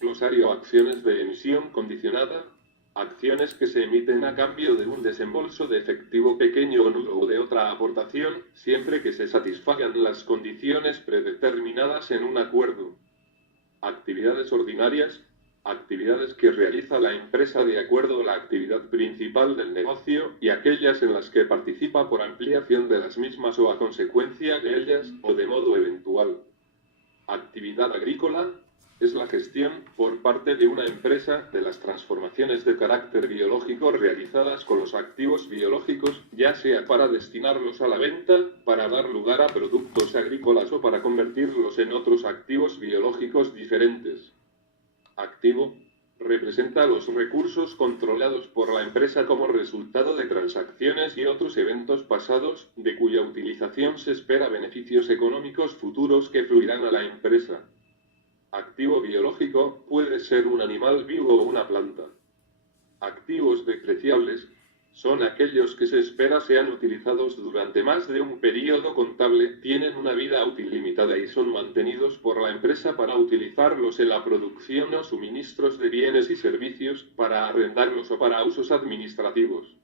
Glosario: acciones de emisión condicionada. Acciones que se emiten a cambio de un desembolso de efectivo pequeño o nulo o de otra aportación, siempre que se satisfagan las condiciones predeterminadas en un acuerdo. Actividades ordinarias: actividades que realiza la empresa de acuerdo a la actividad principal del negocio y aquellas en las que participa por ampliación de las mismas o a consecuencia de ellas o de modo eventual. Actividad agrícola: es la gestión, por parte de una empresa, de las transformaciones de carácter biológico realizadas con los activos biológicos, ya sea para destinarlos a la venta, para dar lugar a productos agrícolas o para convertirlos en otros activos biológicos diferentes. Activo: representa los recursos controlados por la empresa como resultado de transacciones y otros eventos pasados, de cuya utilización se espera beneficios económicos futuros que fluirán a la empresa. Activo biológico: puede ser un animal vivo o una planta. Activos depreciables: son aquellos que se espera sean utilizados durante más de un período contable, tienen una vida útil limitada y son mantenidos por la empresa para utilizarlos en la producción o suministros de bienes y servicios, para arrendarlos o para usos administrativos.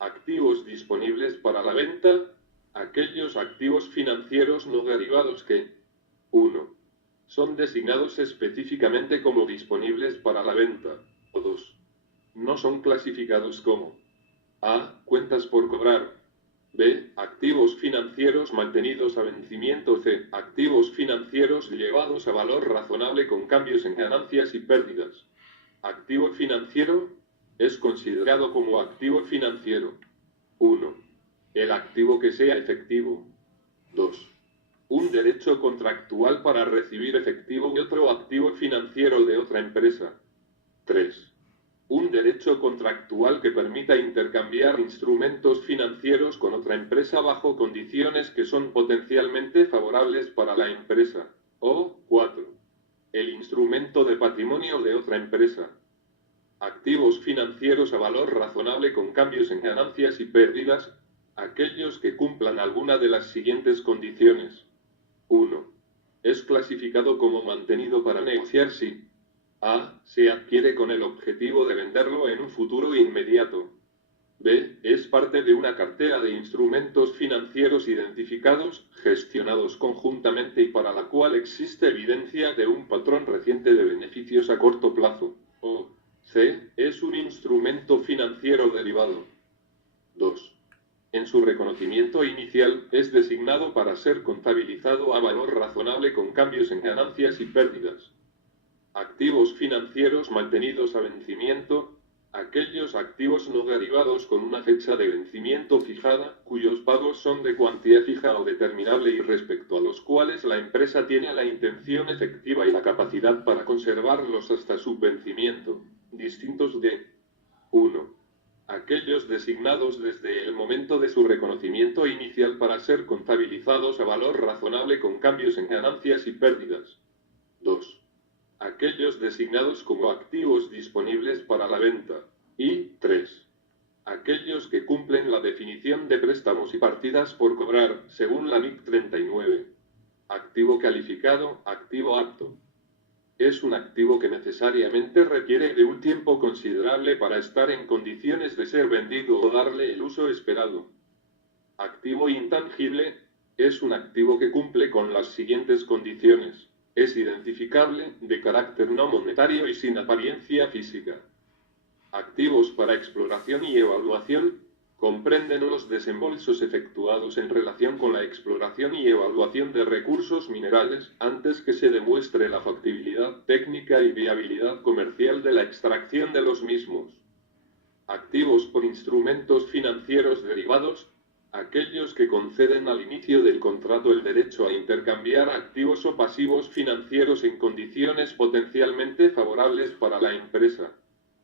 Activos disponibles para la venta: aquellos activos financieros no derivados que 1. Son designados específicamente como disponibles para la venta, o 2. No son clasificados como A. Cuentas por cobrar. B. Activos financieros mantenidos a vencimiento. C. Activos financieros llevados a valor razonable con cambios en ganancias y pérdidas. Activo financiero: es considerado como activo financiero. 1. El activo que sea efectivo. 2. Un derecho contractual para recibir efectivo y otro activo financiero de otra empresa. 3. Un derecho contractual que permita intercambiar instrumentos financieros con otra empresa bajo condiciones que son potencialmente favorables para la empresa. O 4. El instrumento de patrimonio de otra empresa. Activos financieros a valor razonable con cambios en ganancias y pérdidas: aquellos que cumplan alguna de las siguientes condiciones. 1. Es clasificado como mantenido para negociar si A. Se adquiere con el objetivo de venderlo en un futuro inmediato. B. Es parte de una cartera de instrumentos financieros identificados, gestionados conjuntamente y para la cual existe evidencia de un patrón reciente de beneficios a corto plazo. O C. Es un instrumento financiero derivado. 2. En su reconocimiento inicial, es designado para ser contabilizado a valor razonable con cambios en ganancias y pérdidas. Activos financieros mantenidos a vencimiento: aquellos activos no derivados con una fecha de vencimiento fijada, cuyos pagos son de cuantía fija o determinable y respecto a los cuales la empresa tiene la intención efectiva y la capacidad para conservarlos hasta su vencimiento, distintos de 1. Aquellos designados desde el momento de su reconocimiento inicial para ser contabilizados a valor razonable con cambios en ganancias y pérdidas. 2. Aquellos designados como activos disponibles para la venta. Y 3. Aquellos que cumplen la definición de préstamos y partidas por cobrar, según la NIC 39. Activo calificado: activo apto. Es un activo que necesariamente requiere de un tiempo considerable para estar en condiciones de ser vendido o darle el uso esperado. Activo intangible: es un activo que cumple con las siguientes condiciones. Es identificable, de carácter no monetario y sin apariencia física. Activos para exploración y evaluación: comprenden los desembolsos efectuados en relación con la exploración y evaluación de recursos minerales, antes que se demuestre la factibilidad técnica y viabilidad comercial de la extracción de los mismos. Activos por instrumentos financieros derivados: aquellos que conceden al inicio del contrato el derecho a intercambiar activos o pasivos financieros en condiciones potencialmente favorables para la empresa.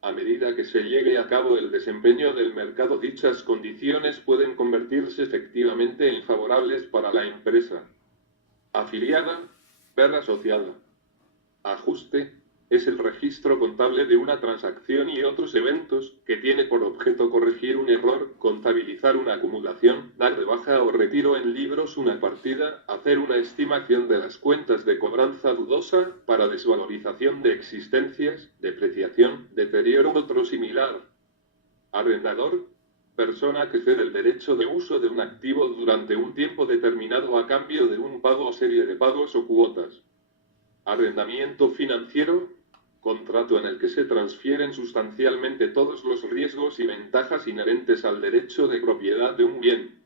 A medida que se llegue a cabo el desempeño del mercado, dichas condiciones pueden convertirse efectivamente en favorables para la empresa. Afiliada, ver asociada. Ajuste: es el registro contable de una transacción y otros eventos, que tiene por objeto corregir un error, contabilizar una acumulación, dar de baja o retiro en libros una partida, hacer una estimación de las cuentas de cobranza dudosa, para desvalorización de existencias, depreciación, deterioro u otro similar. Arrendador, persona que cede el derecho de uso de un activo durante un tiempo determinado a cambio de un pago o serie de pagos o cuotas. Arrendamiento financiero, contrato en el que se transfieren sustancialmente todos los riesgos y ventajas inherentes al derecho de propiedad de un bien.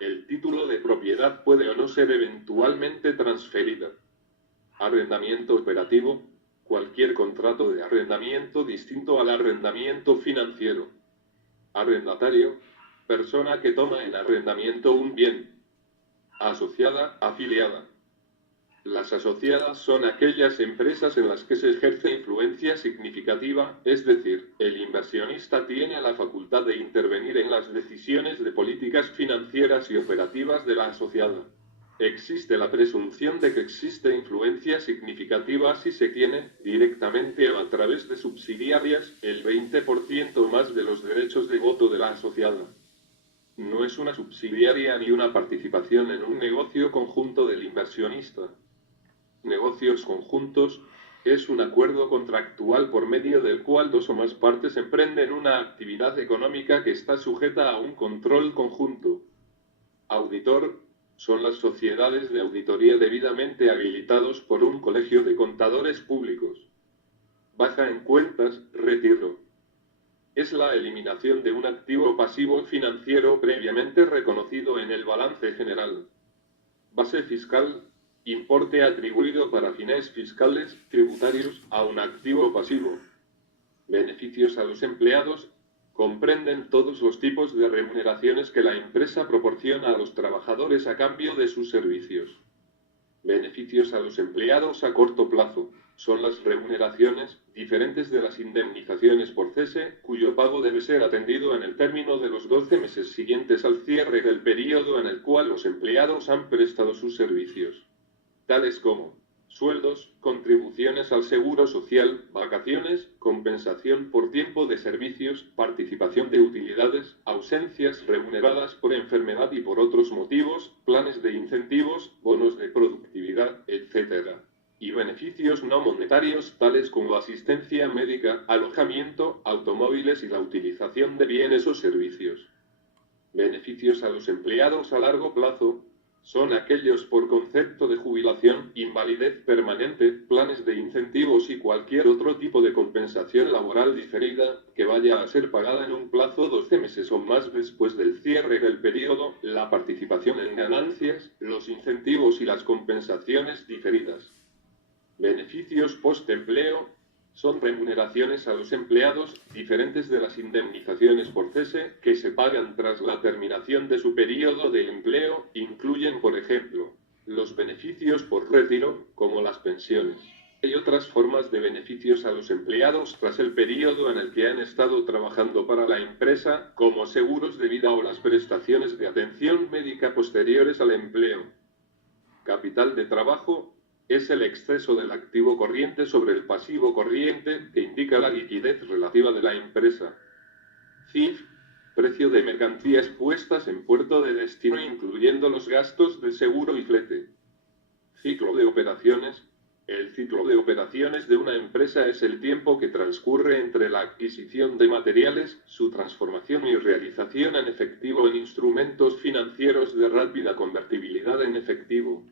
El título de propiedad puede o no ser eventualmente transferido. Arrendamiento operativo, cualquier contrato de arrendamiento distinto al arrendamiento financiero. Arrendatario, persona que toma en arrendamiento un bien. Asociada, afiliada. Las asociadas son aquellas empresas en las que se ejerce influencia significativa, es decir, el inversionista tiene la facultad de intervenir en las decisiones de políticas financieras y operativas de la asociada. Existe la presunción de que existe influencia significativa si se tiene, directamente o a través de subsidiarias, el 20% más de los derechos de voto de la asociada. No es una subsidiaria ni una participación en un negocio conjunto del inversionista. Negocios conjuntos es un acuerdo contractual por medio del cual dos o más partes emprenden una actividad económica que está sujeta a un control conjunto. Auditor son las sociedades de auditoría debidamente habilitados por un colegio de contadores públicos. Baja en cuentas, retiro. Es la eliminación de un activo pasivo financiero previamente reconocido en el balance general. Base fiscal, importe atribuido para fines fiscales, tributarios, a un activo pasivo. Beneficios a los empleados, comprenden todos los tipos de remuneraciones que la empresa proporciona a los trabajadores a cambio de sus servicios. Beneficios a los empleados a corto plazo, son las remuneraciones, diferentes de las indemnizaciones por cese, cuyo pago debe ser atendido en el término de los 12 meses siguientes al cierre del período en el cual los empleados han prestado sus servicios, tales como sueldos, contribuciones al seguro social, vacaciones, compensación por tiempo de servicios, participación de utilidades, ausencias remuneradas por enfermedad y por otros motivos, planes de incentivos, bonos de productividad, etc. Y beneficios no monetarios tales como asistencia médica, alojamiento, automóviles y la utilización de bienes o servicios. Beneficios a los empleados a largo plazo son aquellos por concepto de jubilación, invalidez permanente, planes de incentivos y cualquier otro tipo de compensación laboral diferida, que vaya a ser pagada en un plazo 12 meses o más después del cierre del periodo, la participación en ganancias, los incentivos y las compensaciones diferidas. Beneficios post-empleo son remuneraciones a los empleados, diferentes de las indemnizaciones por cese, que se pagan tras la terminación de su periodo de empleo, incluyen, por ejemplo, los beneficios por retiro, como las pensiones. Hay otras formas de beneficios a los empleados tras el periodo en el que han estado trabajando para la empresa, como seguros de vida o las prestaciones de atención médica posteriores al empleo. Capital de trabajo es el exceso del activo corriente sobre el pasivo corriente, que indica la liquidez relativa de la empresa. CIF, precio de mercancías puestas en puerto de destino incluyendo los gastos de seguro y flete. Ciclo de operaciones. El ciclo de operaciones de una empresa es el tiempo que transcurre entre la adquisición de materiales, su transformación y realización en efectivo en instrumentos financieros de rápida convertibilidad en efectivo.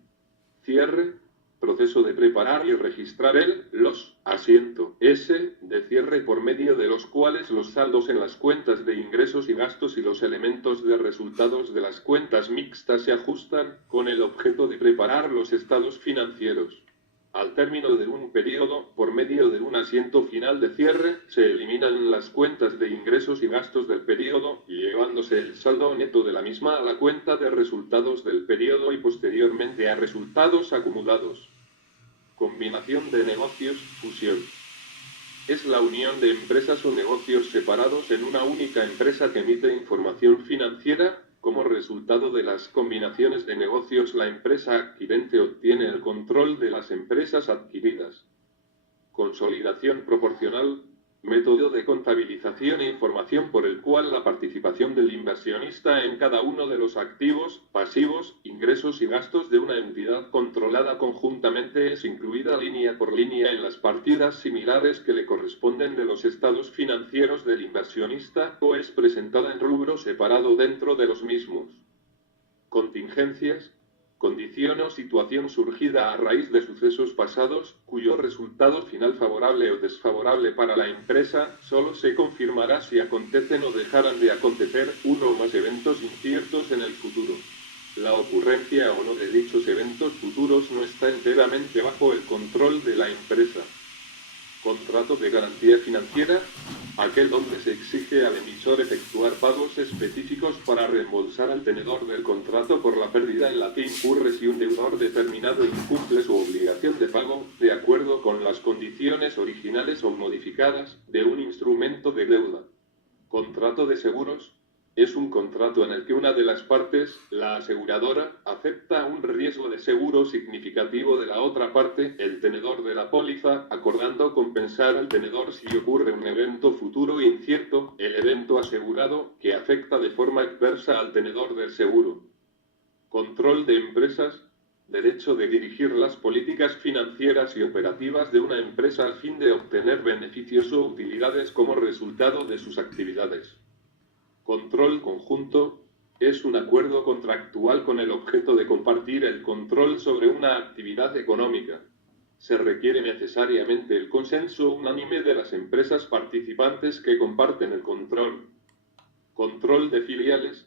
Cierre. Proceso de preparar y registrar los asiento S de cierre por medio de los cuales los saldos en las cuentas de ingresos y gastos y los elementos de resultados de las cuentas mixtas se ajustan, con el objeto de preparar los estados financieros. Al término de un periodo, por medio de un asiento final de cierre, se eliminan las cuentas de ingresos y gastos del periodo, llevándose el saldo neto de la misma a la cuenta de resultados del periodo y posteriormente a resultados acumulados. Combinación de negocios, fusión. Es la unión de empresas o negocios separados en una única empresa que emite información financiera. Como resultado de las combinaciones de negocios, la empresa adquirente obtiene el control de las empresas adquiridas. Consolidación proporcional. Método de contabilización e información por el cual la participación del inversionista en cada uno de los activos, pasivos, ingresos y gastos de una entidad controlada conjuntamente es incluida línea por línea en las partidas similares que le corresponden de los estados financieros del inversionista o es presentada en rubro separado dentro de los mismos. Contingencias. Condición o situación surgida a raíz de sucesos pasados, cuyo resultado final favorable o desfavorable para la empresa, solo se confirmará si acontecen o dejaran de acontecer uno o más eventos inciertos en el futuro. La ocurrencia o no de dichos eventos futuros no está enteramente bajo el control de la empresa. Contrato de garantía financiera. Aquel donde se exige al emisor efectuar pagos específicos para reembolsar al tenedor del contrato por la pérdida en la que incurre si un deudor determinado incumple su obligación de pago, de acuerdo con las condiciones originales o modificadas, de un instrumento de deuda. Contrato de seguros. Es un contrato en el que una de las partes, la aseguradora, acepta un riesgo de seguro significativo de la otra parte, el tenedor de la póliza, acordando compensar al tenedor si ocurre un evento futuro incierto, el evento asegurado, que afecta de forma adversa al tenedor del seguro. Control de empresas. Derecho de dirigir las políticas financieras y operativas de una empresa a fin de obtener beneficios o utilidades como resultado de sus actividades. Control conjunto. Es un acuerdo contractual con el objeto de compartir el control sobre una actividad económica. Se requiere necesariamente el consenso unánime de las empresas participantes que comparten el control. Control de filiales.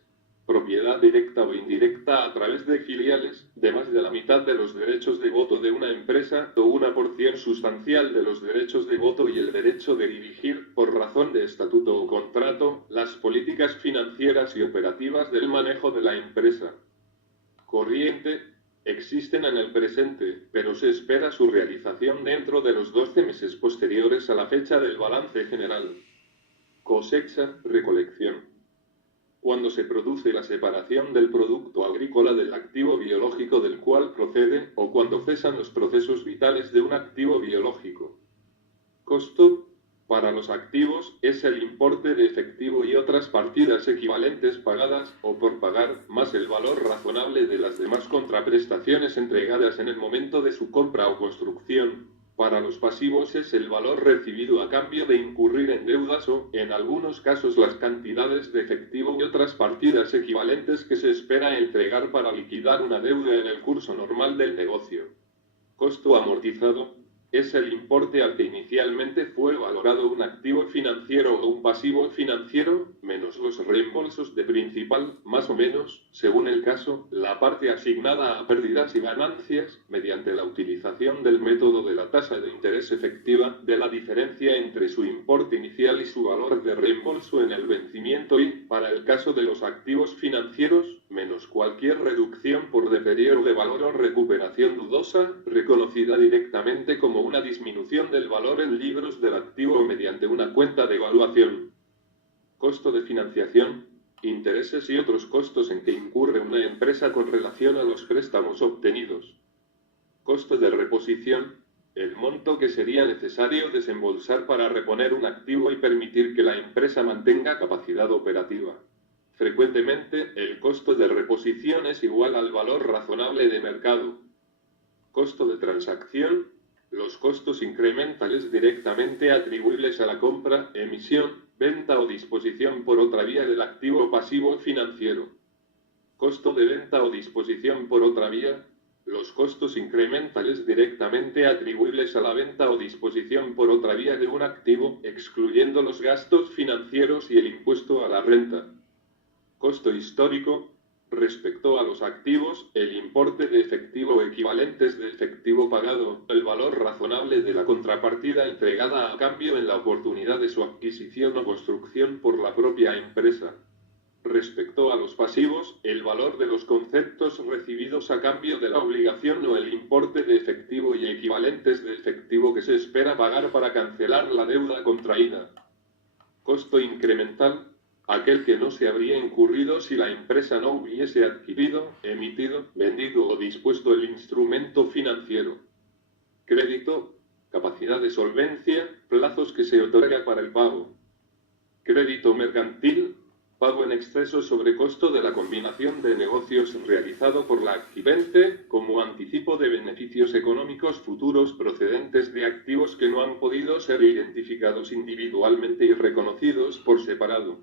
Propiedad directa o indirecta a través de filiales, de más de la mitad de los derechos de voto de una empresa o una porción sustancial de los derechos de voto y el derecho de dirigir, por razón de estatuto o contrato, las políticas financieras y operativas del manejo de la empresa. Corriente. Existen en el presente, pero se espera su realización dentro de los 12 meses posteriores a la fecha del balance general. Cosecha, recolección. Cuando se produce la separación del producto agrícola del activo biológico del cual procede, o cuando cesan los procesos vitales de un activo biológico. Costo. Para los activos, es el importe de efectivo y otras partidas equivalentes pagadas, o por pagar, más el valor razonable de las demás contraprestaciones entregadas en el momento de su compra o construcción. Para los pasivos es el valor recibido a cambio de incurrir en deudas o, en algunos casos, las cantidades de efectivo y otras partidas equivalentes que se espera entregar para liquidar una deuda en el curso normal del negocio. Costo amortizado. Es el importe al que inicialmente fue valorado un activo financiero o un pasivo financiero, menos los reembolsos de principal, más o menos, según el caso, la parte asignada a pérdidas y ganancias, mediante la utilización del método de la tasa de interés efectiva, de la diferencia entre su importe inicial y su valor de reembolso en el vencimiento y, para el caso de los activos financieros, menos cualquier reducción por deterioro de valor o recuperación dudosa, reconocida directamente como una disminución del valor en libros del activo mediante una cuenta de evaluación. Costo de financiación. Intereses y otros costos en que incurre una empresa con relación a los préstamos obtenidos. Costo de reposición. El monto que sería necesario desembolsar para reponer un activo y permitir que la empresa mantenga capacidad operativa. Frecuentemente, el costo de reposición es igual al valor razonable de mercado. Costo de transacción. Los costos incrementales directamente atribuibles a la compra, emisión, venta o disposición por otra vía del activo pasivo financiero. Costo de venta o disposición por otra vía. Los costos incrementales directamente atribuibles a la venta o disposición por otra vía de un activo, excluyendo los gastos financieros y el impuesto a la renta. Costo histórico. Respecto a los activos, el importe de efectivo equivalentes de efectivo pagado, el valor razonable de la contrapartida entregada a cambio en la oportunidad de su adquisición o construcción por la propia empresa. Respecto a los pasivos, el valor de los conceptos recibidos a cambio de la obligación o el importe de efectivo y equivalentes de efectivo que se espera pagar para cancelar la deuda contraída. Costo incremental. Aquel que no se habría incurrido si la empresa no hubiese adquirido, emitido, vendido o dispuesto el instrumento financiero. Crédito, capacidad capacidad de solvencia, plazos que se otorga para el pago. Crédito mercantil, pago en exceso sobre costo de la combinación de negocios realizado por la adquirente, como anticipo de beneficios económicos futuros procedentes de activos que no han podido ser identificados individualmente y reconocidos por separado.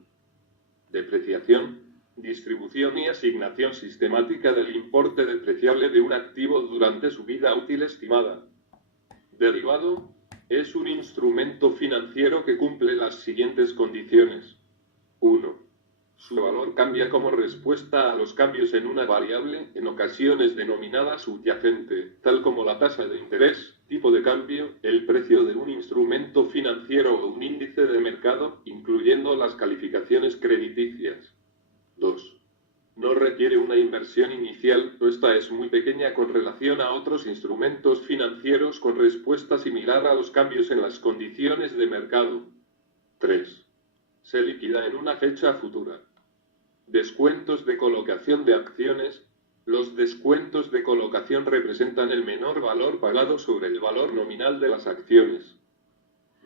Depreciación, distribución y asignación sistemática del importe depreciable de un activo durante su vida útil estimada. Derivado, es un instrumento financiero que cumple las siguientes condiciones. 1. Su valor cambia como respuesta a los cambios en una variable, en ocasiones denominada subyacente, tal como la tasa de interés, tipo de cambio, el precio de un instrumento financiero o un índice de mercado, incluyendo las calificaciones crediticias. 2. No requiere una inversión inicial, o esta es muy pequeña con relación a otros instrumentos financieros con respuesta similar a los cambios en las condiciones de mercado. 3. Se liquida en una fecha futura. Descuentos de colocación de acciones. Los descuentos de colocación representan el menor valor pagado sobre el valor nominal de las acciones.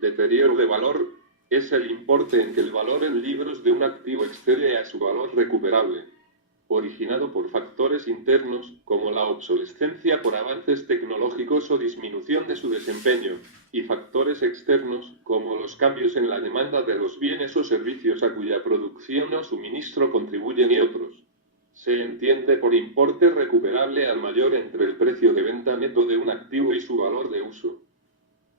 Deterioro de valor es el importe en que el valor en libros de un activo excede a su valor recuperable, originado por factores internos, como la obsolescencia por avances tecnológicos o disminución de su desempeño, y factores externos, como los cambios en la demanda de los bienes o servicios a cuya producción o suministro contribuyen y otros. Se entiende por importe recuperable al mayor entre el precio de venta neto de un activo y su valor de uso.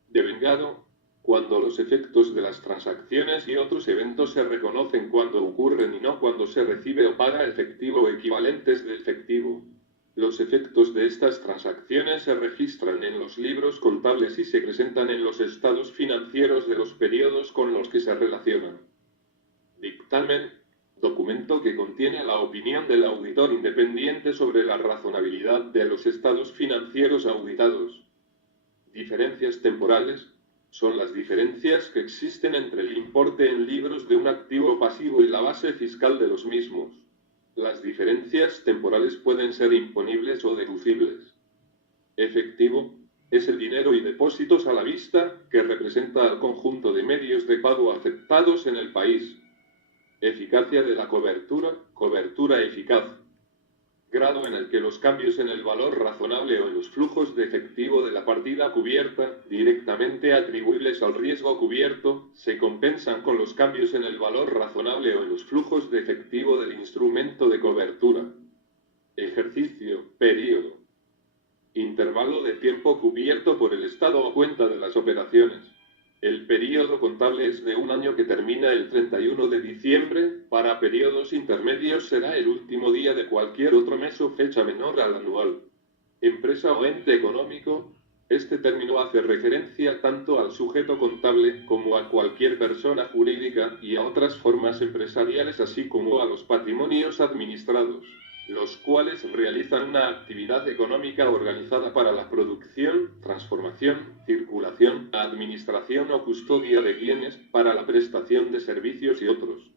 Devengado, cuando los efectos de las transacciones y otros eventos se reconocen cuando ocurren y no cuando se recibe o paga efectivo o equivalentes de efectivo. Los efectos de estas transacciones se registran en los libros contables y se presentan en los estados financieros de los periodos con los que se relacionan. Dictamen, documento que contiene la opinión del auditor independiente sobre la razonabilidad de los estados financieros auditados. Diferencias temporales. Son las diferencias que existen entre el importe en libros de un activo pasivo y la base fiscal de los mismos. Las diferencias temporales pueden ser imponibles o deducibles. Efectivo es el dinero y depósitos a la vista que representa al conjunto de medios de pago aceptados en el país. Eficacia de la cobertura, cobertura eficaz. Grado en el que los cambios en el valor razonable o en los flujos de efectivo de la partida cubierta, directamente atribuibles al riesgo cubierto, se compensan con los cambios en el valor razonable o en los flujos de efectivo del instrumento de cobertura. Ejercicio, período. Intervalo de tiempo cubierto por el estado o cuenta de las operaciones. El período contable es de un año que termina el 31 de diciembre, para periodos intermedios será el último día de cualquier otro mes o fecha menor al anual. Empresa o ente económico, este término hace referencia tanto al sujeto contable como a cualquier persona jurídica y a otras formas empresariales así como a los patrimonios administrados, los cuales realizan una actividad económica organizada para la producción, transformación, circulación, administración o custodia de bienes, para la prestación de servicios y otros.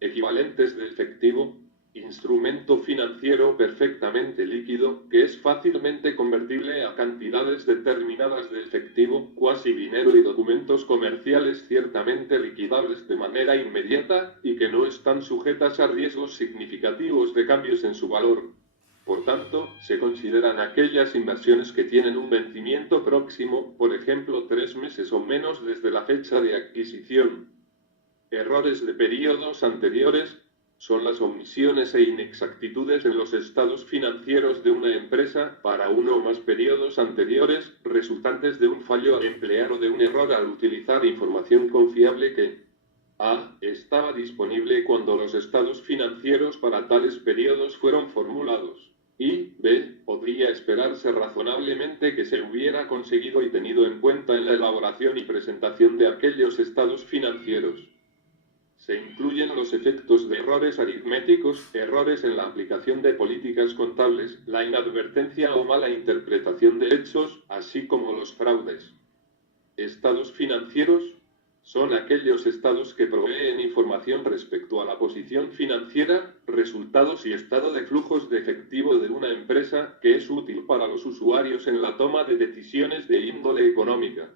Equivalentes de efectivo, instrumento financiero perfectamente líquido, que es fácilmente convertible a cantidades determinadas de efectivo, cuasi dinero y documentos comerciales ciertamente liquidables de manera inmediata, y que no están sujetas a riesgos significativos de cambios en su valor. Por tanto, se consideran aquellas inversiones que tienen un vencimiento próximo, por ejemplo 3 meses o menos desde la fecha de adquisición. Errores de periodos anteriores son las omisiones e inexactitudes en los estados financieros de una empresa para uno o más periodos anteriores, resultantes de un fallo al emplear o de un error al utilizar información confiable que a. Estaba disponible cuando los estados financieros para tales periodos fueron formulados, y b. Podría esperarse razonablemente que se hubiera conseguido y tenido en cuenta en la elaboración y presentación de aquellos estados financieros. Se incluyen los efectos de errores aritméticos, errores en la aplicación de políticas contables, la inadvertencia o mala interpretación de hechos, así como los fraudes. Estados financieros son aquellos estados que proveen información respecto a la posición financiera, resultados y estado de flujos de efectivo de una empresa que es útil para los usuarios en la toma de decisiones de índole económica.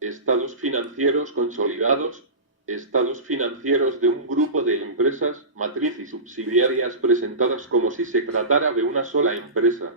Estados financieros consolidados, estados financieros de un grupo de empresas, matriz y subsidiarias presentadas como si se tratara de una sola empresa.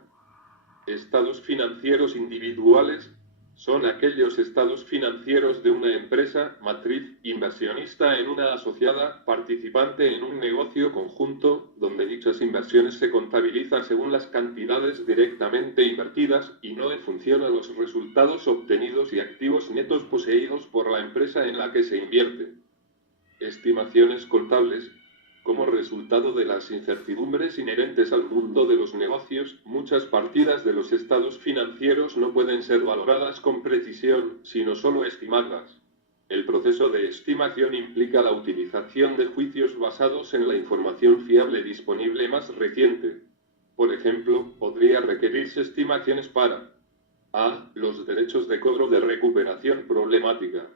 Estados financieros individuales son aquellos estados financieros de una empresa, matriz, inversionista en una asociada, participante en un negocio conjunto, donde dichas inversiones se contabilizan según las cantidades directamente invertidas y no en función a los resultados obtenidos y activos netos poseídos por la empresa en la que se invierte. Estimaciones contables. Como resultado de las incertidumbres inherentes al mundo de los negocios, muchas partidas de los estados financieros no pueden ser valoradas con precisión, sino solo estimarlas. El proceso de estimación implica la utilización de juicios basados en la información fiable disponible más reciente. Por ejemplo, podría requerirse estimaciones para a. Los derechos de cobro de recuperación problemática.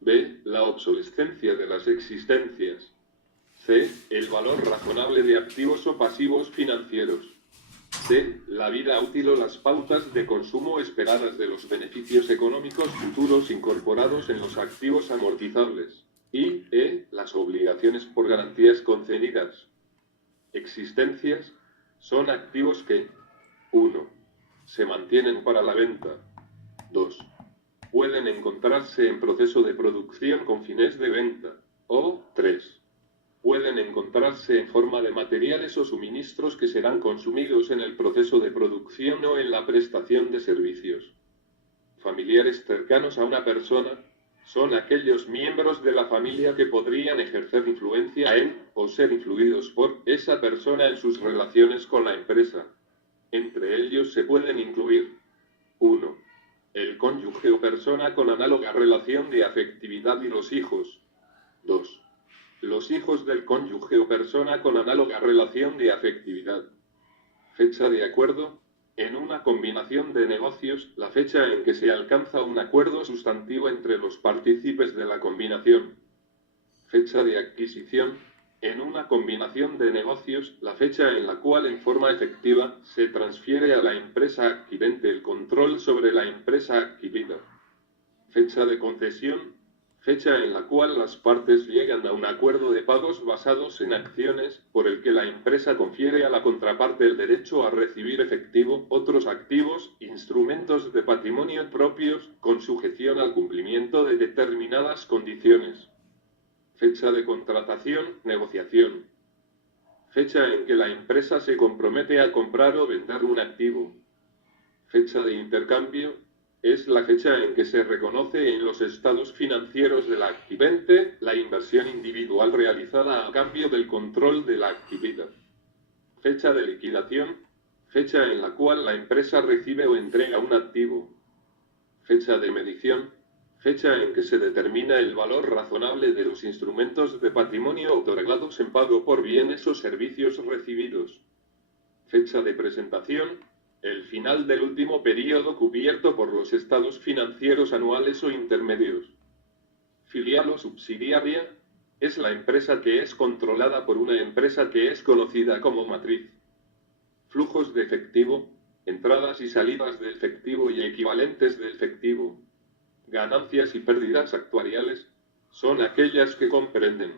B. La obsolescencia de las existencias. C. El valor razonable de activos o pasivos financieros. D. La vida útil o las pautas de consumo esperadas de los beneficios económicos futuros incorporados en los activos amortizables. Y E. Las obligaciones por garantías concedidas. Existencias son activos que 1. Se mantienen para la venta. 2. Pueden encontrarse en proceso de producción con fines de venta. O 3. Pueden encontrarse en forma de materiales o suministros que serán consumidos en el proceso de producción o en la prestación de servicios. Familiares cercanos a una persona son aquellos miembros de la familia que podrían ejercer influencia en, o ser influidos por, esa persona en sus relaciones con la empresa. Entre ellos se pueden incluir 1. El cónyuge o persona con análoga relación de afectividad y los hijos. 2. Los hijos del cónyuge o persona con análoga relación de afectividad. Fecha de acuerdo. En una combinación de negocios, la fecha en que se alcanza un acuerdo sustantivo entre los partícipes de la combinación. Fecha de adquisición. En una combinación de negocios, la fecha en la cual en forma efectiva se transfiere a la empresa adquirente el control sobre la empresa adquirida. Fecha de concesión. Fecha en la cual las partes llegan a un acuerdo de pagos basados en acciones, por el que la empresa confiere a la contraparte el derecho a recibir efectivo, otros activos, instrumentos de patrimonio propios, con sujeción al cumplimiento de determinadas condiciones. Fecha de contratación, negociación. Fecha en que la empresa se compromete a comprar o vender un activo. Fecha de intercambio. Es la fecha en que se reconoce en los estados financieros del adquirente la inversión individual realizada a cambio del control de la actividad. Fecha de liquidación. Fecha en la cual la empresa recibe o entrega un activo. Fecha de medición. Fecha en que se determina el valor razonable de los instrumentos de patrimonio otorgados en pago por bienes o servicios recibidos. Fecha de presentación. El final del último período cubierto por los estados financieros anuales o intermedios. Filial o subsidiaria es la empresa que es controlada por una empresa que es conocida como matriz. Flujos de efectivo, entradas y salidas de efectivo y equivalentes de efectivo. Ganancias y pérdidas actuariales son aquellas que comprenden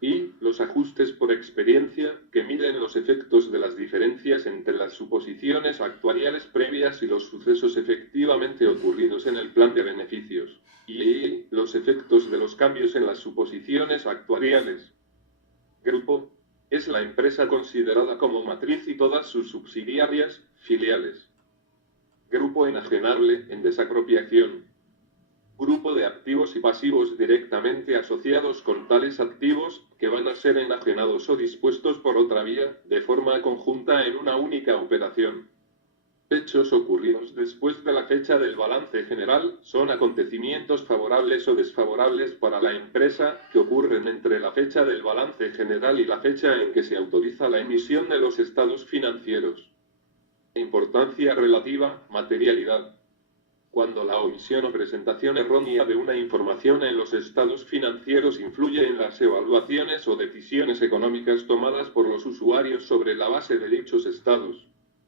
y los ajustes por experiencia, que miden los efectos de las diferencias entre las suposiciones actuariales previas y los sucesos efectivamente ocurridos en el plan de beneficios, y los efectos de los cambios en las suposiciones actuariales. Grupo es la empresa considerada como matriz y todas sus subsidiarias, filiales. Grupo enajenable en desapropiación. Grupo de activos y pasivos directamente asociados con tales activos, que van a ser enajenados o dispuestos por otra vía, de forma conjunta en una única operación. Hechos ocurridos después de la fecha del balance general son acontecimientos favorables o desfavorables para la empresa, que ocurren entre la fecha del balance general y la fecha en que se autoriza la emisión de los estados financieros. Importancia relativa, materialidad. Cuando la omisión o presentación errónea de una información en los estados financieros influye en las evaluaciones o decisiones económicas tomadas por los usuarios sobre la base de dichos estados.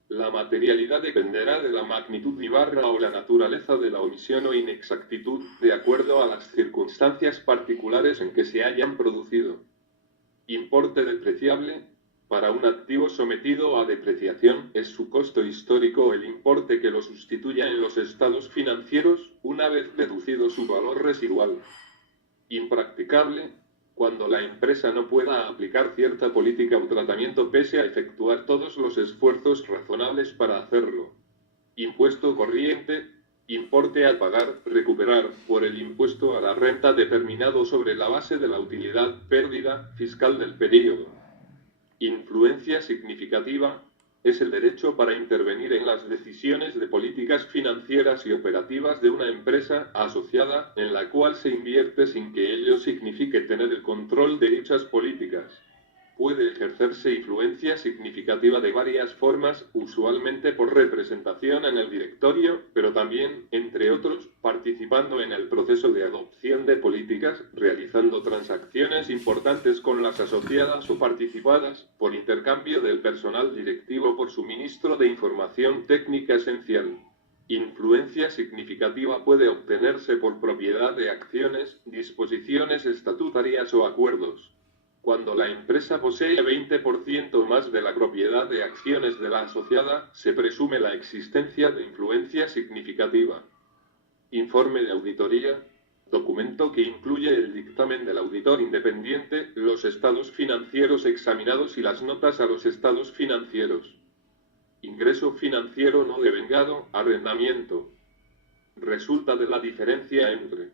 La materialidad dependerá de la magnitud o la naturaleza de la omisión o inexactitud, de acuerdo a las circunstancias particulares en que se hayan producido. Importe depreciable. Para un activo sometido a depreciación, es su costo histórico el importe que lo sustituya en los estados financieros, una vez deducido su valor residual. Impracticable. Cuando la empresa no pueda aplicar cierta política o tratamiento pese a efectuar todos los esfuerzos razonables para hacerlo. Impuesto corriente. Importe a pagar, recuperar, por el impuesto a la renta determinado sobre la base de la utilidad, pérdida, fiscal del período. Influencia significativa. Es el derecho para intervenir en las decisiones de políticas financieras y operativas de una empresa asociada, en la cual se invierte sin que ello signifique tener el control de dichas políticas. Puede ejercerse influencia significativa de varias formas, usualmente por representación en el directorio, pero también, entre otros, participando en el proceso de adopción de políticas, realizando transacciones importantes con las asociadas o participadas, por intercambio del personal directivo por suministro de información técnica esencial. Influencia significativa puede obtenerse por propiedad de acciones, disposiciones estatutarias o acuerdos. Cuando la empresa posee 20% más de la propiedad de acciones de la asociada, se presume la existencia de influencia significativa. Informe de auditoría. Documento que incluye el dictamen del auditor independiente, los estados financieros examinados y las notas a los estados financieros. Ingreso financiero no devengado, arrendamiento. Resulta de la diferencia entre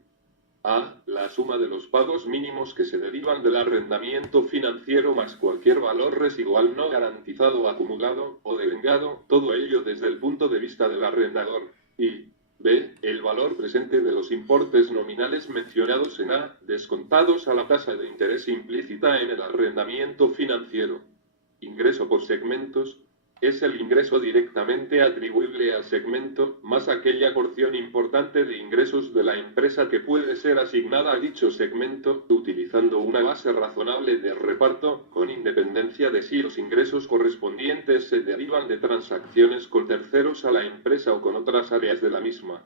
a. La suma de los pagos mínimos que se derivan del arrendamiento financiero más cualquier valor residual no garantizado acumulado o devengado, todo ello desde el punto de vista del arrendador. Y b. El valor presente de los importes nominales mencionados en A, descontados a la tasa de interés implícita en el arrendamiento financiero. Ingreso por segmentos. Es el ingreso directamente atribuible al segmento, más aquella porción importante de ingresos de la empresa que puede ser asignada a dicho segmento, utilizando una base razonable de reparto, con independencia de si los ingresos correspondientes se derivan de transacciones con terceros a la empresa o con otras áreas de la misma.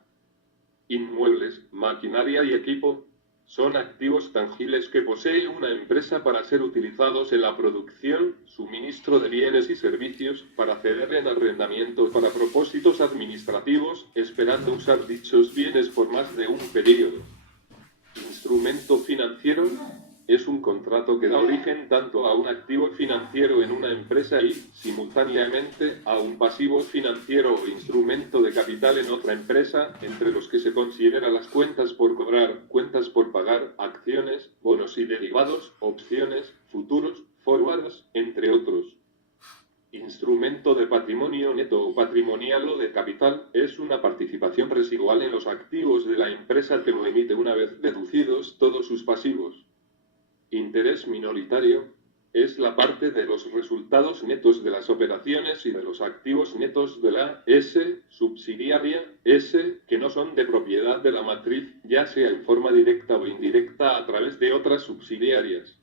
Inmuebles, maquinaria y equipo. Son activos tangibles que posee una empresa para ser utilizados en la producción, suministro de bienes y servicios, para ceder en arrendamiento para propósitos administrativos, esperando usar dichos bienes por más de un periodo. Instrumento financiero. Es un contrato que da origen tanto a un activo financiero en una empresa y, simultáneamente, a un pasivo financiero o instrumento de capital en otra empresa, entre los que se considera las cuentas por cobrar, cuentas por pagar, acciones, bonos y derivados, opciones, futuros, forwards, entre otros. Instrumento de patrimonio neto o patrimonial o de capital, es una participación residual en los activos de la empresa que lo emite una vez deducidos todos sus pasivos. Interés minoritario. Es la parte de los resultados netos de las operaciones y de los activos netos de la S subsidiaria S que no son de propiedad de la matriz, ya sea en forma directa o indirecta a través de otras subsidiarias.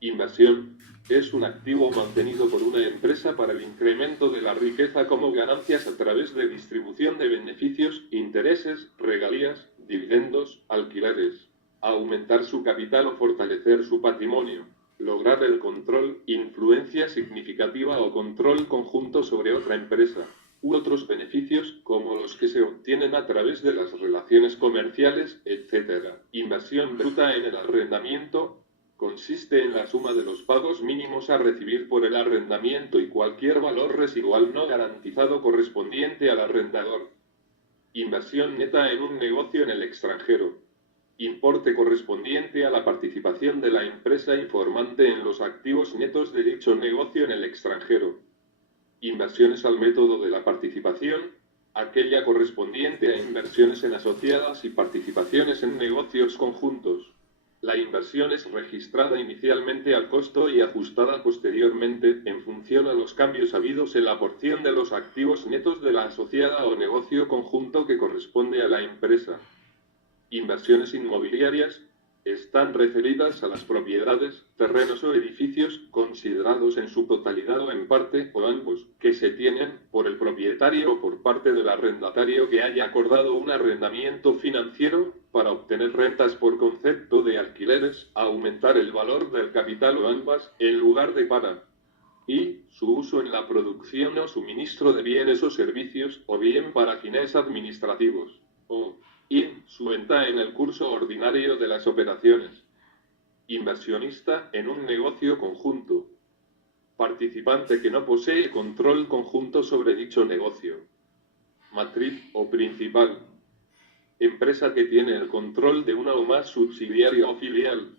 Inversión. Es un activo mantenido por una empresa para el incremento de la riqueza como ganancias a través de distribución de beneficios, intereses, regalías, dividendos, alquileres. Aumentar su capital o fortalecer su patrimonio. Lograr el control, influencia significativa o control conjunto sobre otra empresa, u otros beneficios, como los que se obtienen a través de las relaciones comerciales, etc. Inversión bruta en el arrendamiento. Consiste en la suma de los pagos mínimos a recibir por el arrendamiento y cualquier valor residual no garantizado correspondiente al arrendador. Inversión neta en un negocio en el extranjero. Importe correspondiente a la participación de la empresa informante en los activos netos de dicho negocio en el extranjero. Inversiones al método de la participación. Aquella correspondiente a inversiones en asociadas y participaciones en negocios conjuntos. La inversión es registrada inicialmente al costo y ajustada posteriormente en función a los cambios habidos en la porción de los activos netos de la asociada o negocio conjunto que corresponde a la empresa. Inversiones inmobiliarias. Están referidas a las propiedades, terrenos o edificios, considerados en su totalidad o en parte, o ambos, que se tienen, por el propietario o por parte del arrendatario que haya acordado un arrendamiento financiero, para obtener rentas por concepto de alquileres, aumentar el valor del capital o ambas, en lugar de para. Y, su uso en la producción o suministro de bienes o servicios, o bien para fines administrativos. O, y, su venta en el curso ordinario de las operaciones. Inversionista en un negocio conjunto. Participante que no posee control conjunto sobre dicho negocio. Matriz o principal. Empresa que tiene el control de una o más subsidiaria o filial.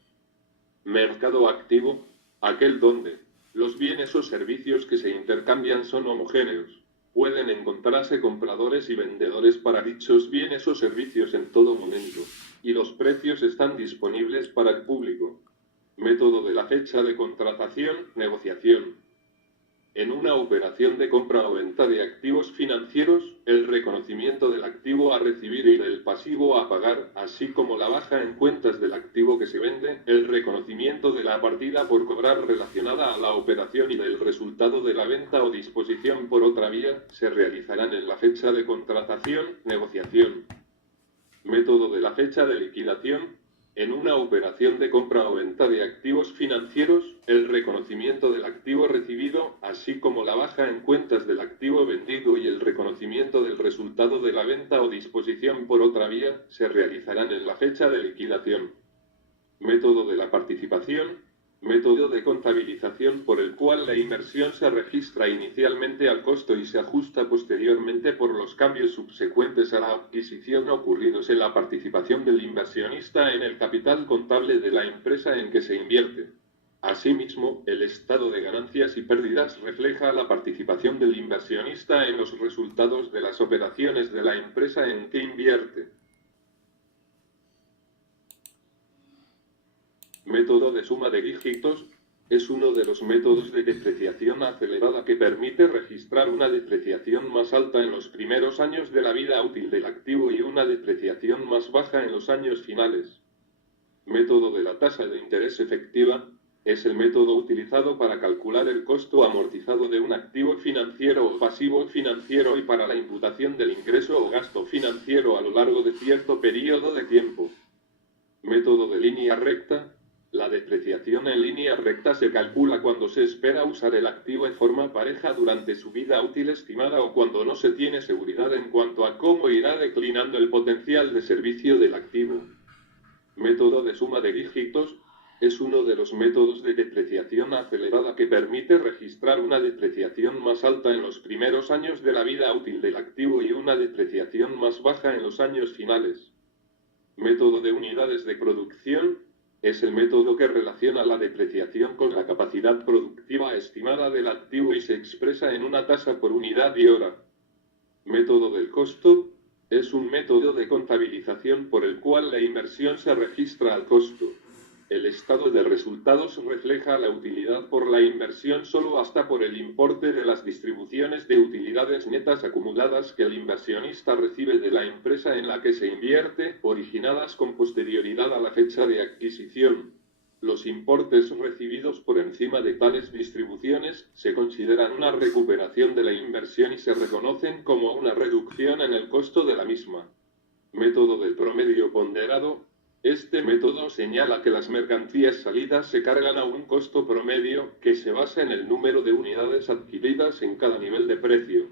Mercado activo, aquel donde los bienes o servicios que se intercambian son homogéneos. Pueden encontrarse compradores y vendedores para dichos bienes o servicios en todo momento, y los precios están disponibles para el público. Método de la fecha de contratación, negociación. En una operación de compra o venta de activos financieros, el reconocimiento del activo a recibir y del pasivo a pagar, así como la baja en cuentas del activo que se vende, el reconocimiento de la partida por cobrar relacionada a la operación y del resultado de la venta o disposición por otra vía, se realizarán en la fecha de contratación, negociación. Método de la fecha de liquidación. En una operación de compra o venta de activos financieros, el reconocimiento del activo recibido, así como la baja en cuentas del activo vendido y el reconocimiento del resultado de la venta o disposición por otra vía, se realizarán en la fecha de liquidación. Método de la participación. Método de contabilización por el cual la inversión se registra inicialmente al costo y se ajusta posteriormente por los cambios subsecuentes a la adquisición ocurridos en la participación del inversionista en el capital contable de la empresa en que se invierte. Asimismo, el estado de ganancias y pérdidas refleja la participación del inversionista en los resultados de las operaciones de la empresa en que invierte. Método de suma de dígitos. Es uno de los métodos de depreciación acelerada que permite registrar una depreciación más alta en los primeros años de la vida útil del activo y una depreciación más baja en los años finales. Método de la tasa de interés efectiva. Es el método utilizado para calcular el costo amortizado de un activo financiero o pasivo financiero y para la imputación del ingreso o gasto financiero a lo largo de cierto periodo de tiempo. Método de línea recta. La depreciación en línea recta se calcula cuando se espera usar el activo en forma pareja durante su vida útil estimada o cuando no se tiene seguridad en cuanto a cómo irá declinando el potencial de servicio del activo. Método de suma de dígitos. Es uno de los métodos de depreciación acelerada que permite registrar una depreciación más alta en los primeros años de la vida útil del activo y una depreciación más baja en los años finales. Método de unidades de producción. Es el método que relaciona la depreciación con la capacidad productiva estimada del activo y se expresa en una tasa por unidad y hora. Método del costo. Es un método de contabilización por el cual la inversión se registra al costo. El estado de resultados refleja la utilidad por la inversión solo hasta por el importe de las distribuciones de utilidades netas acumuladas que el inversionista recibe de la empresa en la que se invierte, originadas con posterioridad a la fecha de adquisición. Los importes recibidos por encima de tales distribuciones se consideran una recuperación de la inversión y se reconocen como una reducción en el costo de la misma. Método del promedio ponderado. Este método señala que las mercancías salidas se cargan a un costo promedio que se basa en el número de unidades adquiridas en cada nivel de precio.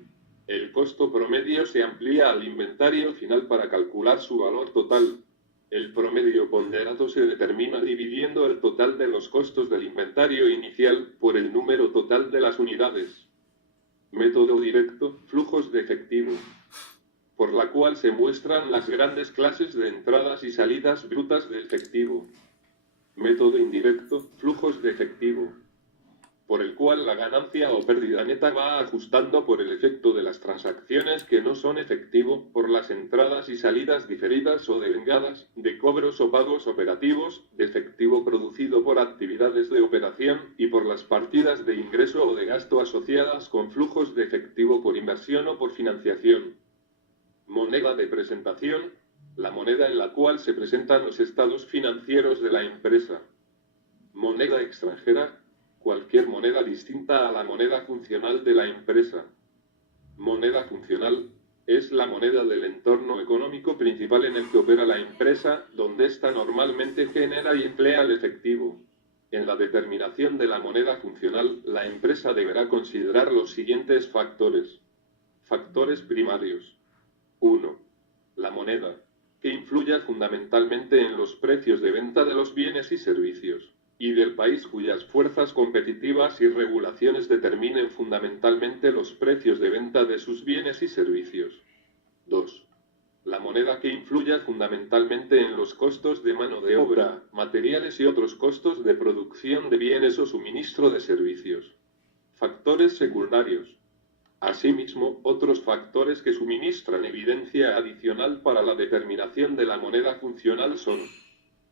El costo promedio se amplía al inventario final para calcular su valor total. El promedio ponderado se determina dividiendo el total de los costos del inventario inicial por el número total de las unidades. Método directo, flujos de efectivo, por la cual se muestran las grandes clases de entradas y salidas brutas de efectivo. Método indirecto, flujos de efectivo, por el cual la ganancia o pérdida neta va ajustando por el efecto de las transacciones que no son efectivo, por las entradas y salidas diferidas o devengadas, de cobros o pagos operativos, de efectivo producido por actividades de operación, y por las partidas de ingreso o de gasto asociadas con flujos de efectivo por inversión o por financiación. Moneda de presentación. La moneda en la cual se presentan los estados financieros de la empresa. Moneda extranjera, cualquier moneda distinta a la moneda funcional de la empresa. Moneda funcional, es la moneda del entorno económico principal en el que opera la empresa, donde ésta normalmente genera y emplea el efectivo. En la determinación de la moneda funcional, la empresa deberá considerar los siguientes factores. Factores primarios. 1. La moneda, que influya fundamentalmente en los precios de venta de los bienes y servicios, y del país cuyas fuerzas competitivas y regulaciones determinen fundamentalmente los precios de venta de sus bienes y servicios. 2. La moneda que influya fundamentalmente en los costos de mano de obra, materiales y otros costos de producción de bienes o suministro de servicios. Factores secundarios. Asimismo, otros factores que suministran evidencia adicional para la determinación de la moneda funcional son: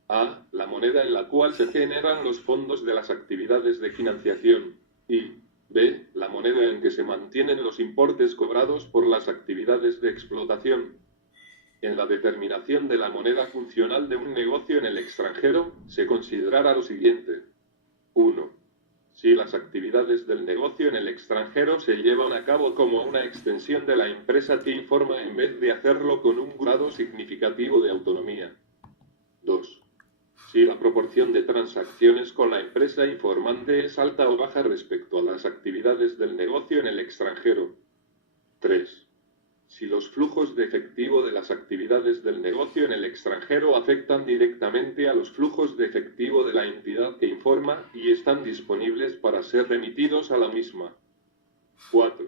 A. La moneda en la cual se generan los fondos de las actividades de financiación. Y B. La moneda en que se mantienen los importes cobrados por las actividades de explotación. En la determinación de la moneda funcional de un negocio en el extranjero, se considerará lo siguiente. 1. Si las actividades del negocio en el extranjero se llevan a cabo como una extensión de la empresa que informa en vez de hacerlo con un grado significativo de autonomía. 2. Si la proporción de transacciones con la empresa informante es alta o baja respecto a las actividades del negocio en el extranjero. 3. Si los flujos de efectivo de las actividades del negocio en el extranjero afectan directamente a los flujos de efectivo de la entidad que informa y están disponibles para ser remitidos a la misma. 4.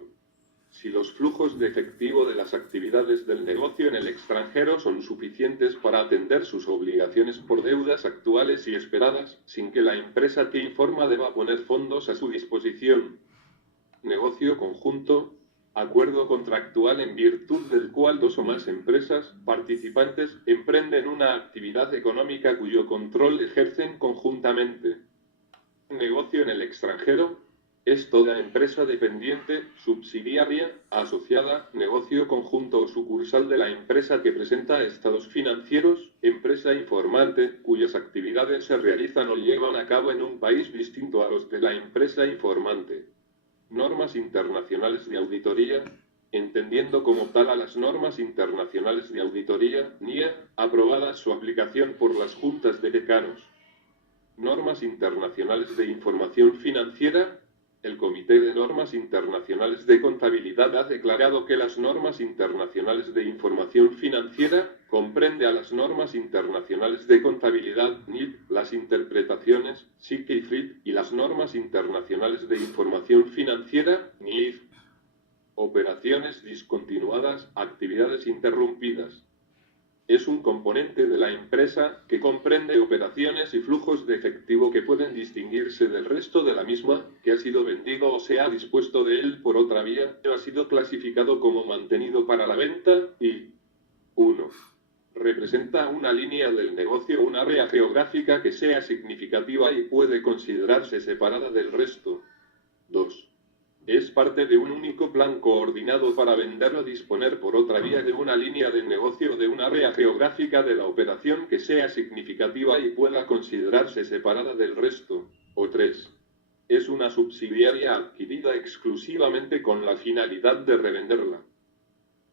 Si los flujos de efectivo de las actividades del negocio en el extranjero son suficientes para atender sus obligaciones por deudas actuales y esperadas, sin que la empresa que informa deba poner fondos a su disposición. Negocio conjunto. Acuerdo contractual en virtud del cual dos o más empresas participantes emprenden una actividad económica cuyo control ejercen conjuntamente. Negocio en el extranjero es toda empresa dependiente, subsidiaria, asociada, negocio conjunto o sucursal de la empresa que presenta estados financieros, empresa informante, cuyas actividades se realizan o llevan a cabo en un país distinto a los de la empresa informante. Normas internacionales de auditoría, entendiendo como tal a las normas internacionales de auditoría, NIA, aprobadas su aplicación por las juntas de decanos. Normas internacionales de información financiera. El Comité de Normas Internacionales de Contabilidad ha declarado que las normas internacionales de información financiera comprende a las normas internacionales de contabilidad, NIF, las interpretaciones, SIC y FRIP, y las normas internacionales de información financiera, NIF. Operaciones discontinuadas, actividades interrumpidas. Es un componente de la empresa que comprende operaciones y flujos de efectivo que pueden distinguirse del resto de la misma, que ha sido vendido o se ha dispuesto de él por otra vía, o ha sido clasificado como mantenido para la venta, y 1. Representa una línea del negocio o un área geográfica que sea significativa y puede considerarse separada del resto. 2. Es parte de un único plan coordinado para vender o disponer por otra vía de una línea de negocio o de un área geográfica de la operación que sea significativa y pueda considerarse separada del resto. O 3. Es una subsidiaria adquirida exclusivamente con la finalidad de revenderla.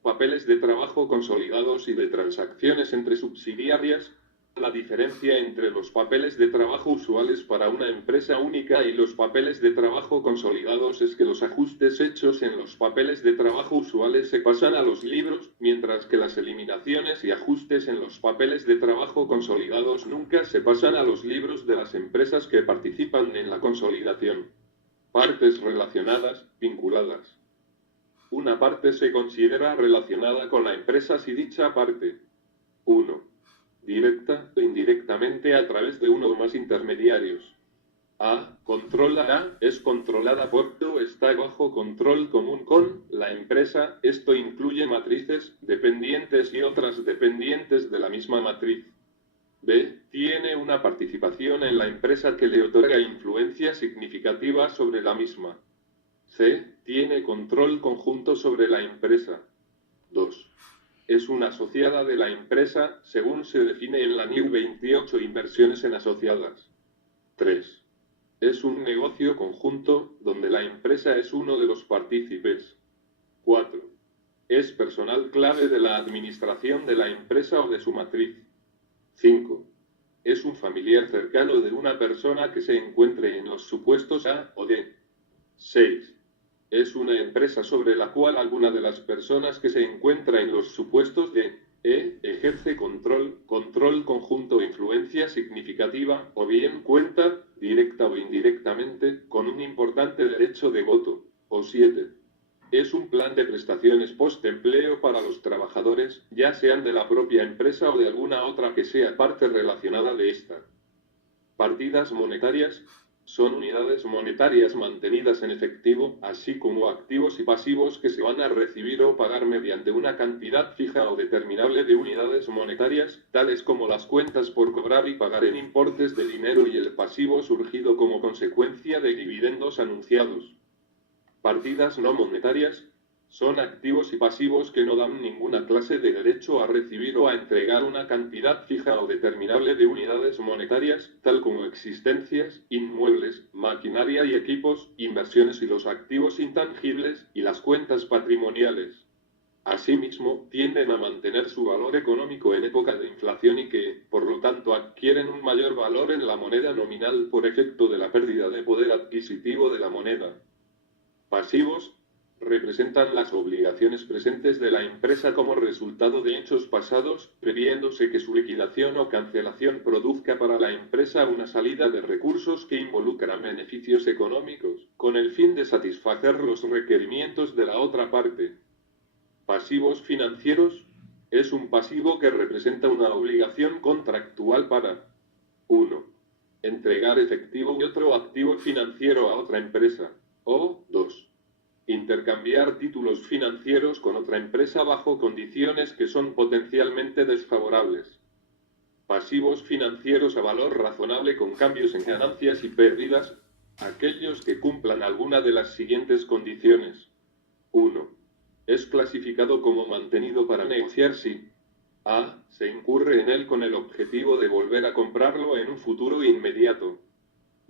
Papeles de trabajo consolidados y de transacciones entre subsidiarias. La diferencia entre los papeles de trabajo usuales para una empresa única y los papeles de trabajo consolidados es que los ajustes hechos en los papeles de trabajo usuales se pasan a los libros, mientras que las eliminaciones y ajustes en los papeles de trabajo consolidados nunca se pasan a los libros de las empresas que participan en la consolidación. Partes relacionadas, vinculadas. Una parte se considera relacionada con la empresa si dicha parte 1. Directa o indirectamente a través de uno o más intermediarios. A. Controla. Es controlada por o está bajo control común con la empresa. Esto incluye matrices, dependientes y otras dependientes de la misma matriz. B. Tiene una participación en la empresa que le otorga influencia significativa sobre la misma. C. Tiene control conjunto sobre la empresa. 2. Es una asociada de la empresa, según se define en la NIU 28 Inversiones en asociadas. 3. Es un negocio conjunto, donde la empresa es uno de los partícipes. 4. Es personal clave de la administración de la empresa o de su matriz. 5. Es un familiar cercano de una persona que se encuentre en los supuestos A o D. 6. Es una empresa sobre la cual alguna de las personas que se encuentra en los supuestos de ejerce control conjunto o influencia significativa, o bien cuenta, directa o indirectamente, con un importante derecho de voto. O 7. Es un plan de prestaciones post-empleo para los trabajadores, ya sean de la propia empresa o de alguna otra que sea parte relacionada de esta. Partidas monetarias son unidades monetarias mantenidas en efectivo, así como activos y pasivos que se van a recibir o pagar mediante una cantidad fija o determinable de unidades monetarias, tales como las cuentas por cobrar y pagar en importes de dinero y el pasivo surgido como consecuencia de dividendos anunciados. Partidas no monetarias son activos y pasivos que no dan ninguna clase de derecho a recibir o a entregar una cantidad fija o determinable de unidades monetarias, tal como existencias, inmuebles, maquinaria y equipos, inversiones y los activos intangibles, y las cuentas patrimoniales. Asimismo, tienden a mantener su valor económico en época de inflación y que, por lo tanto, adquieren un mayor valor en la moneda nominal por efecto de la pérdida de poder adquisitivo de la moneda. Pasivos representan las obligaciones presentes de la empresa como resultado de hechos pasados, previéndose que su liquidación o cancelación produzca para la empresa una salida de recursos que involucran beneficios económicos, con el fin de satisfacer los requerimientos de la otra parte. Pasivos financieros es un pasivo que representa una obligación contractual para 1. Entregar efectivo y otro activo financiero a otra empresa, o 2. Intercambiar títulos financieros con otra empresa bajo condiciones que son potencialmente desfavorables. Pasivos financieros a valor razonable con cambios en ganancias y pérdidas, aquellos que cumplan alguna de las siguientes condiciones. 1. Es clasificado como mantenido para negociar si a. Se incurre en él con el objetivo de volver a comprarlo en un futuro inmediato.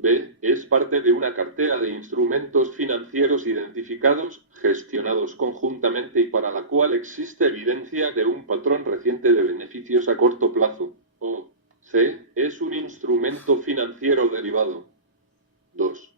B. Es parte de una cartera de instrumentos financieros identificados, gestionados conjuntamente y para la cual existe evidencia de un patrón reciente de beneficios a corto plazo. O C. Es un instrumento financiero derivado. 2.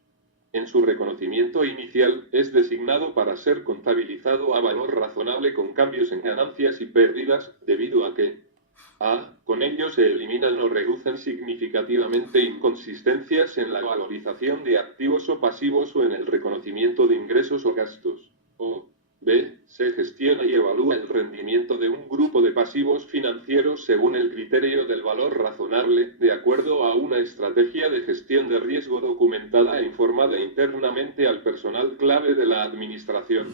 En su reconocimiento inicial, es designado para ser contabilizado a valor razonable con cambios en ganancias y pérdidas, debido a que a. Con ello se eliminan o reducen significativamente inconsistencias en la valorización de activos o pasivos o en el reconocimiento de ingresos o gastos. O B. Se gestiona y evalúa el rendimiento de un grupo de pasivos financieros según el criterio del valor razonable, de acuerdo a una estrategia de gestión de riesgo documentada e informada internamente al personal clave de la administración.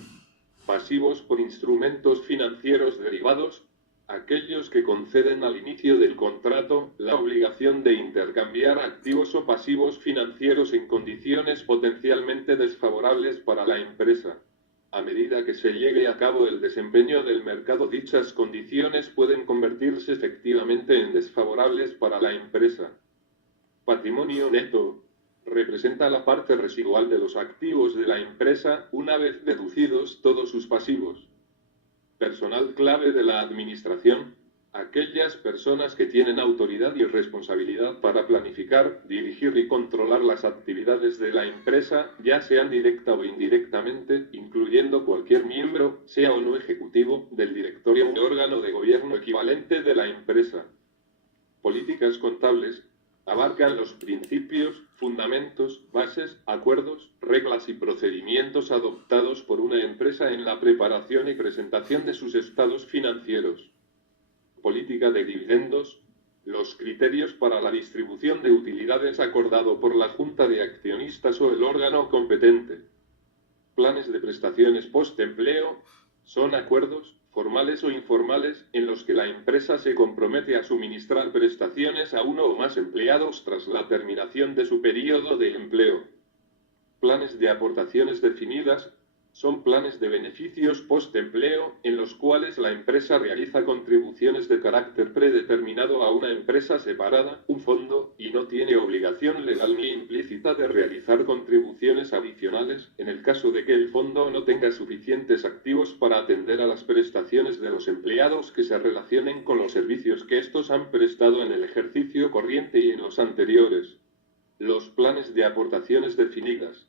Pasivos por instrumentos financieros derivados, aquellos que conceden al inicio del contrato la obligación de intercambiar activos o pasivos financieros en condiciones potencialmente desfavorables para la empresa. A medida que se llegue a cabo el desempeño del mercado, dichas condiciones pueden convertirse efectivamente en desfavorables para la empresa. Patrimonio neto representa la parte residual de los activos de la empresa una vez deducidos todos sus pasivos. Personal clave de la administración, aquellas personas que tienen autoridad y responsabilidad para planificar, dirigir y controlar las actividades de la empresa, ya sean directa o indirectamente, incluyendo cualquier miembro, sea o no ejecutivo, del directorio u órgano de gobierno equivalente de la empresa. Políticas contables abarcan los principios, fundamentos, bases, acuerdos, reglas y procedimientos adoptados por una empresa en la preparación y presentación de sus estados financieros. Política de dividendos, los criterios para la distribución de utilidades acordado por la Junta de Accionistas o el órgano competente. Planes de prestaciones post-empleo, son acuerdos, formales o informales, en los que la empresa se compromete a suministrar prestaciones a uno o más empleados tras la terminación de su periodo de empleo. Planes de aportaciones definidas, son planes de beneficios post-empleo, en los cuales la empresa realiza contribuciones de carácter predeterminado a una empresa separada, un fondo, y no tiene obligación legal ni implícita de realizar contribuciones adicionales, en el caso de que el fondo no tenga suficientes activos para atender a las prestaciones de los empleados que se relacionen con los servicios que estos han prestado en el ejercicio corriente y en los anteriores. Los planes de aportaciones definidas.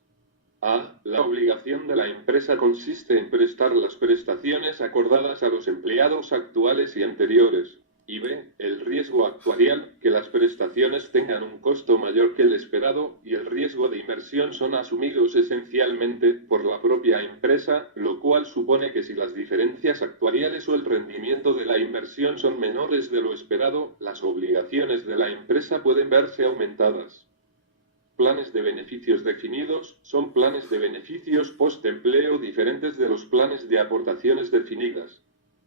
A. La obligación de la empresa consiste en prestar las prestaciones acordadas a los empleados actuales y anteriores. Y B. El riesgo actuarial, que las prestaciones tengan un costo mayor que el esperado, y el riesgo de inversión son asumidos esencialmente por la propia empresa, lo cual supone que si las diferencias actuariales o el rendimiento de la inversión son menores de lo esperado, las obligaciones de la empresa pueden verse aumentadas. Planes de beneficios definidos son planes de beneficios post-empleo diferentes de los planes de aportaciones definidas.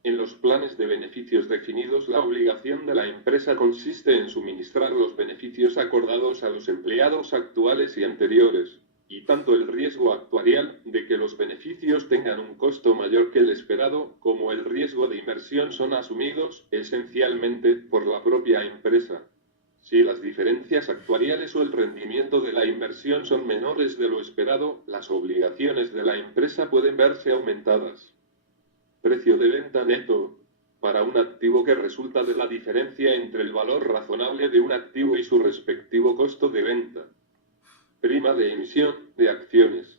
En los planes de beneficios definidos, la obligación de la empresa consiste en suministrar los beneficios acordados a los empleados actuales y anteriores, y tanto el riesgo actuarial de que los beneficios tengan un costo mayor que el esperado, como el riesgo de inversión son asumidos esencialmente por la propia empresa. Si las diferencias actuariales o el rendimiento de la inversión son menores de lo esperado, las obligaciones de la empresa pueden verse aumentadas. Precio de venta neto. Para un activo que resulta de la diferencia entre el valor razonable de un activo y su respectivo costo de venta. Prima de emisión de acciones.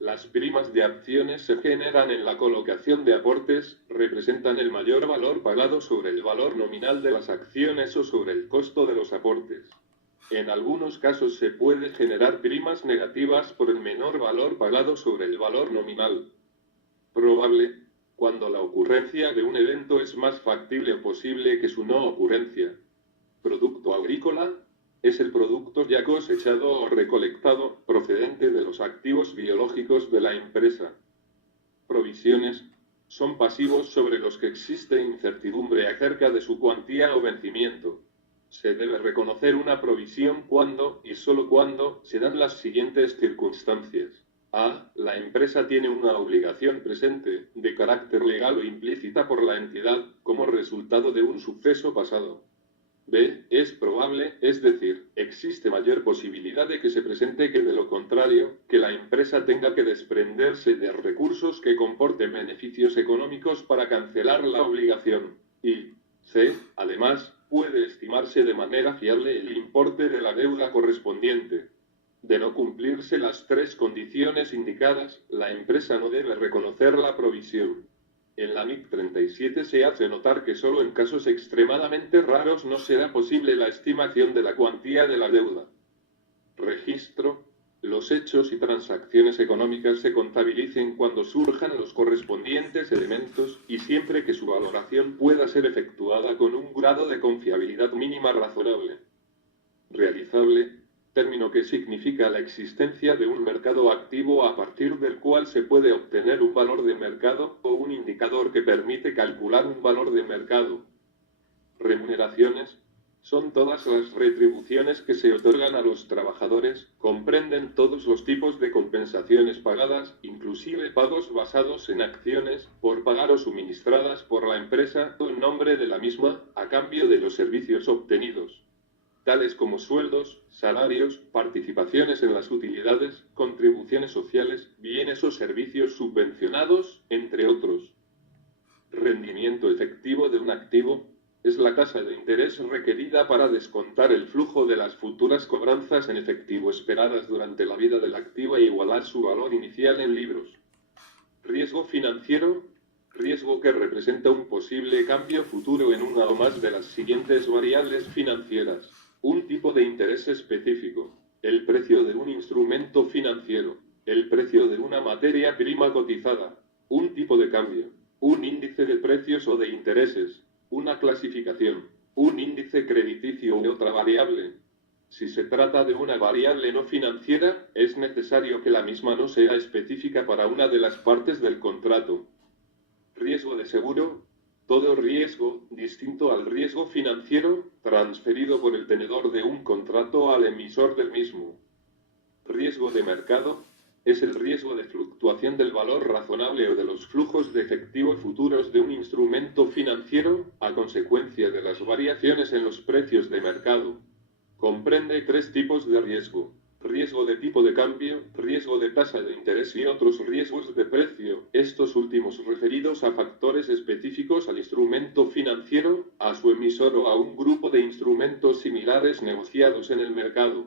Las primas de acciones se generan en la colocación de aportes, representan el mayor valor pagado sobre el valor nominal de las acciones o sobre el costo de los aportes. En algunos casos se puede generar primas negativas por el menor valor pagado sobre el valor nominal. Probable, cuando la ocurrencia de un evento es más factible o posible que su no ocurrencia. Producto agrícola. Es el producto ya cosechado o recolectado, procedente de los activos biológicos de la empresa. Provisiones. Son pasivos sobre los que existe incertidumbre acerca de su cuantía o vencimiento. Se debe reconocer una provisión cuando, y solo cuando, se dan las siguientes circunstancias. A. La empresa tiene una obligación presente, de carácter legal o implícita por la entidad, como resultado de un suceso pasado. B. Es probable, es decir, existe mayor posibilidad de que se presente que de lo contrario, que la empresa tenga que desprenderse de recursos que comporten beneficios económicos para cancelar la obligación. Y C. Además, puede estimarse de manera fiable el importe de la deuda correspondiente. De no cumplirse las tres condiciones indicadas, la empresa no debe reconocer la provisión. En la MIC 37 se hace notar que solo en casos extremadamente raros no será posible la estimación de la cuantía de la deuda. Registro. Los hechos y transacciones económicas se contabilicen cuando surjan los correspondientes elementos, y siempre que su valoración pueda ser efectuada con un grado de confiabilidad mínima razonable. Realizable. Término que significa la existencia de un mercado activo a partir del cual se puede obtener un valor de mercado, o un indicador que permite calcular un valor de mercado. Remuneraciones. Son todas las retribuciones que se otorgan a los trabajadores, comprenden todos los tipos de compensaciones pagadas, inclusive pagos basados en acciones, por pagar o suministradas por la empresa, o en nombre de la misma, a cambio de los servicios obtenidos, tales como sueldos, salarios, participaciones en las utilidades, contribuciones sociales, bienes o servicios subvencionados, entre otros. Rendimiento efectivo de un activo. Es la tasa de interés requerida para descontar el flujo de las futuras cobranzas en efectivo esperadas durante la vida del activo e igualar su valor inicial en libros. Riesgo financiero. Riesgo que representa un posible cambio futuro en una o más de las siguientes variables financieras. Un tipo de interés específico. El precio de un instrumento financiero. El precio de una materia prima cotizada. Un tipo de cambio. Un índice de precios o de intereses. Una clasificación. Un índice crediticio u otra variable. Si se trata de una variable no financiera, es necesario que la misma no sea específica para una de las partes del contrato. Riesgo de seguro. Todo riesgo, distinto al riesgo financiero, transferido por el tenedor de un contrato al emisor del mismo. Riesgo de mercado. es el riesgo de fluctuación del valor razonable o de los flujos de efectivo futuros de un instrumento financiero, a consecuencia de las variaciones en los precios de mercado. Comprende 3 tipos de riesgo: riesgo de tipo de cambio, riesgo de tasa de interés y otros riesgos de precio, estos últimos referidos a factores específicos al instrumento financiero, a su emisor o a un grupo de instrumentos similares negociados en el mercado.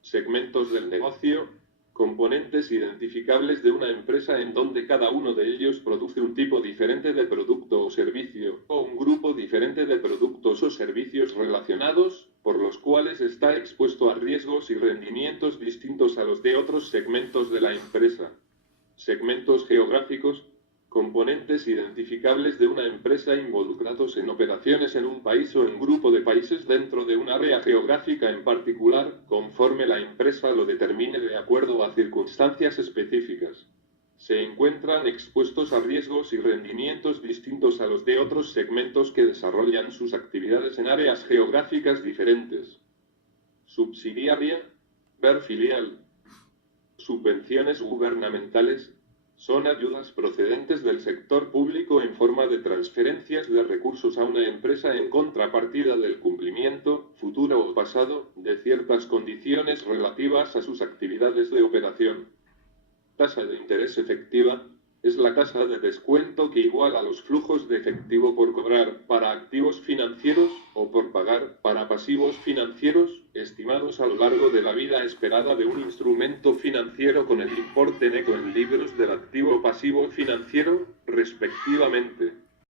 Segmentos del negocio: componentes identificables de una empresa en donde cada uno de ellos produce un tipo diferente de producto o servicio, o un grupo diferente de productos o servicios relacionados, por los cuales está expuesto a riesgos y rendimientos distintos a los de otros segmentos de la empresa. Segmentos geográficos: componentes identificables de una empresa involucrados en operaciones en un país o en grupo de países dentro de un área geográfica en particular, conforme la empresa lo determine de acuerdo a circunstancias específicas. Se encuentran expuestos a riesgos y rendimientos distintos a los de otros segmentos que desarrollan sus actividades en áreas geográficas diferentes. Subsidiaria, ver filial. Subvenciones gubernamentales son ayudas procedentes del sector público en forma de transferencias de recursos a una empresa en contrapartida del cumplimiento, futuro o pasado, de ciertas condiciones relativas a sus actividades de operación. Tasa de interés efectiva es la tasa de descuento que iguala los flujos de efectivo por cobrar para activos financieros o por pagar para pasivos financieros, estimados a lo largo de la vida esperada de un instrumento financiero con el importe neto en libros del activo pasivo financiero, respectivamente.